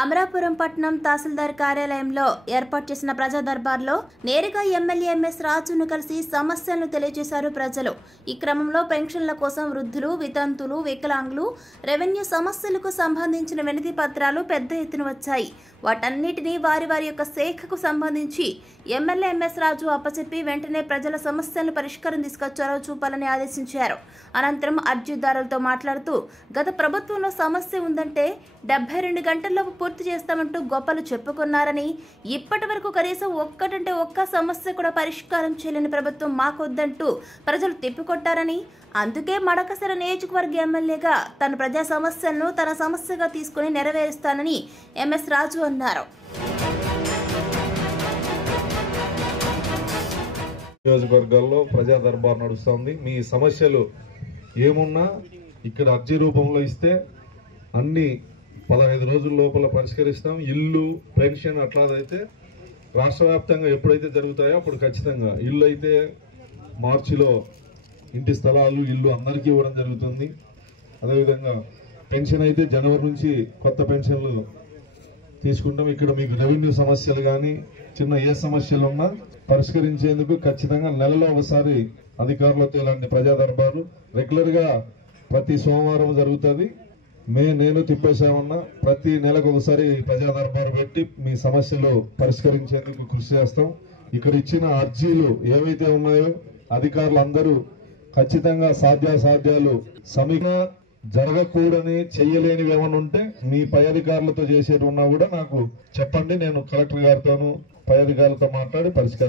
అమరాపురం పట్టణం తహసీల్దార్ కార్యాలయంలో ఏర్పాటు చేసిన ప్రజా దర్బార్లో నేరుగా ఎమ్మెల్యే ఎంఎస్ రాజును కలిసి సమస్యలను తెలియజేశారు ప్రజలు. ఈ క్రమంలో పెన్షన్ల కోసం వృద్ధులు, వితంతులు, వికలాంగులు, రెవెన్యూ సమస్యలకు సంబంధించిన వినతి పత్రాలు పెద్ద ఎత్తున వచ్చాయి. వాటన్నిటినీ వారి యొక్క శాఖకు సంబంధించి ఎమ్మెల్యే ఎంఎస్ రాజు అప్పచెప్పి వెంటనే ప్రజల సమస్యలను పరిష్కారం తీసుకొచ్చారో చూపాలని ఆదేశించారు. అనంతరం అర్జీదారులతో మాట్లాడుతూ గత ప్రభుత్వంలో సమస్య ఉందంటే 72 గంటల్లోపు పూర్తి చేస్తామంటూ గొప్పలు చెప్పుకున్నారని, ఇప్పటి వరకు కనీసం ఒక్కటంటే ఒక్క సమస్య కూడా పరిష్కారం చేయలేని ప్రభుత్వం మాకొద్దంటూ ప్రజలు తిప్పికొట్టారని, అందుకే మడకసిర నియోజకవర్గ ఎమ్మెల్యేగా తన ప్రజా సమస్యలను తన సమస్యగా తీసుకుని నెరవేరుస్తానని ఎంఎస్ రాజు అన్నారు. నియోజకవర్గాల్లో ప్రజా దర్బార్ నడుస్తుంది. మీ సమస్యలు ఏమున్నా ఇక్కడ అర్జీ రూపంలో ఇస్తే అన్ని 15 రోజుల లోపల పరిష్కరిస్తాం. ఇల్లు, పెన్షన్ అట్లాదైతే రాష్ట్ర వ్యాప్తంగా ఎప్పుడైతే జరుగుతాయో అప్పుడు ఖచ్చితంగా ఇల్లు అయితే మార్చిలో ఇంటి స్థలాలు, ఇల్లు అందరికీ ఇవ్వడం జరుగుతుంది. అదేవిధంగా పెన్షన్ అయితే జనవరి నుంచి కొత్త పెన్షన్లు తీసుకుంటాం. ఇక్కడ మీకు రెవెన్యూ సమస్యలు కానీ చిన్న ఏ సమస్యలు ఉన్నా పరిష్కరించేందుకు ఖచ్చితంగా నెలలో ఒకసారి అధికారులతో ఇలాంటి ప్రజా దర్బారు రెగ్యులర్గా ప్రతి సోమవారం జరుగుతుంది. నేను తిప్పేశామన్నా ప్రతి నెలకు ఒకసారి ప్రజా దర్బారు పెట్టి మీ సమస్యలు పరిష్కరించేందుకు కృషి చేస్తాం. ఇక్కడ ఇచ్చిన అర్జీలు ఏవైతే ఉన్నాయో అధికారులు అందరూ ఖచ్చితంగా సాధ్యాసాధ్యాలు సమీక్ష జరగకూడని చెయ్యలేనివి ఏమైనా ఉంటే మీ పై అధికారులతో చేసేది ఉన్నా కూడా నాకు చెప్పండి. నేను కలెక్టర్ గారితోనూ పై అధికారులతో మాట్లాడి పరిష్కారం